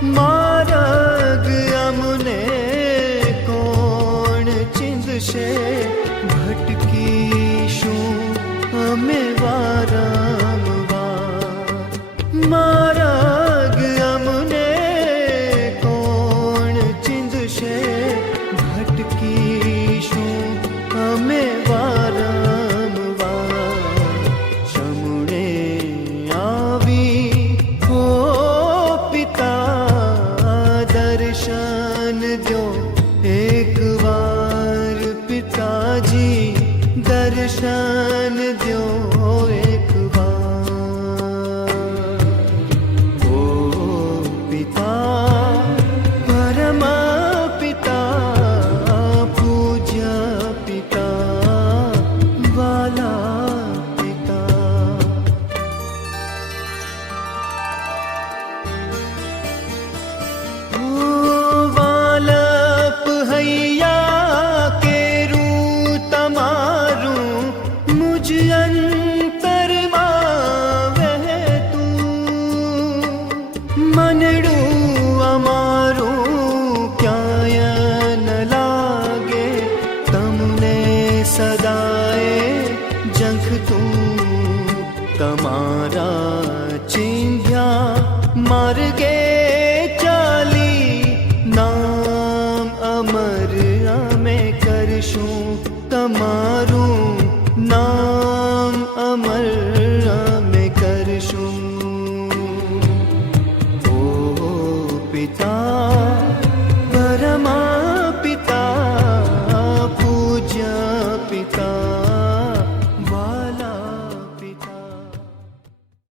માર્ગ અમને કોણ ચીંધશે, ભટકીશું અમે વારંવાર. માર્ગ અમને કોણ ચીંધશે, ભટકીશું અમે વારંવાર. શમણે આવી હો પિતા, દર્શન દો એક વાર. પિતાજી દર્શન દો એક વાર. ઓ પિતા, પરમ પિતા, પૂજ્ય પિતા, વાલા પિતા. ઓ વાલપ હૈયા કેરું તમારું, મુજ અંતરમાં વહેતું. મનડું અમારું ક્યાંય ન લાગે, તમને સદાએ ઝંખતું. તમારા ચીંધ્યા માર્ગે